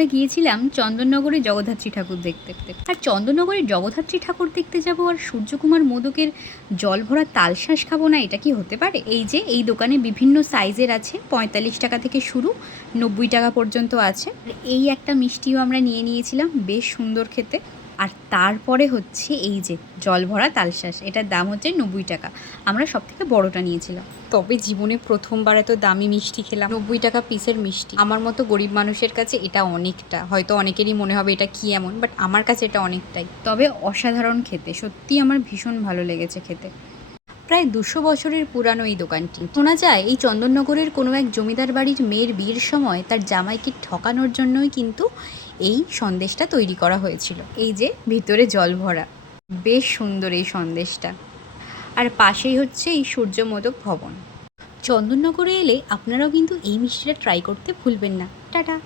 আমরা গিয়েছিলাম চন্দননগরে জগদ্ধাত্রী ঠাকুর দেখতে। আর চন্দননগরে জগদ্ধাত্রী ঠাকুর দেখতে যাব আর সূর্যকুমার মোদকের জল ভরা তালশাঁস খাবো না, এটা কি হতে পারে? এই যে এই দোকানে বিভিন্ন সাইজের আছে, 45 টাকা থেকে শুরু, 90 টাকা পর্যন্ত আছে। এই একটা মিষ্টিও আমরা নিয়ে নিয়েছিলাম, বেশ সুন্দর খেতে। আর তারপরে হচ্ছে এই যে জল ভরা তালশাঁস, এটার দাম হচ্ছে 90 টাকা। আমরা সব থেকে বড়টা নিয়েছিলাম। তবে জীবনে প্রথমবার এত দামি মিষ্টি খেলাম, 90 টাকা পিসের মিষ্টি। আমার মতো গরিব মানুষের কাছে এটা অনেকটা, হয়তো অনেকেরই মনে হবে এটা কি এমন, বাট আমার কাছে এটা অনেকটাই। তবে অসাধারণ খেতে, সত্যি আমার ভীষণ ভালো লেগেছে খেতে। প্রায় 200 বছরের পুরানো এই দোকানটি। শোনা যায় এই চন্দননগরের কোনো এক জমিদার বাড়ির মেয়ের বিয়ের সময় তার জামাইকে ঠকানোর জন্যই কিন্তু এই সন্দেশটা তৈরি করা হয়েছিল। এই যে ভিতরে জল ভরা, বেশ সুন্দর এই সন্দেশটা। আর পাশেই হচ্ছে এই সূর্য মোদক ভবন। চন্দননগরে এলে আপনারাও কিন্তু এই মিষ্টিটা ট্রাই করতে ভুলবেন না। টাটা।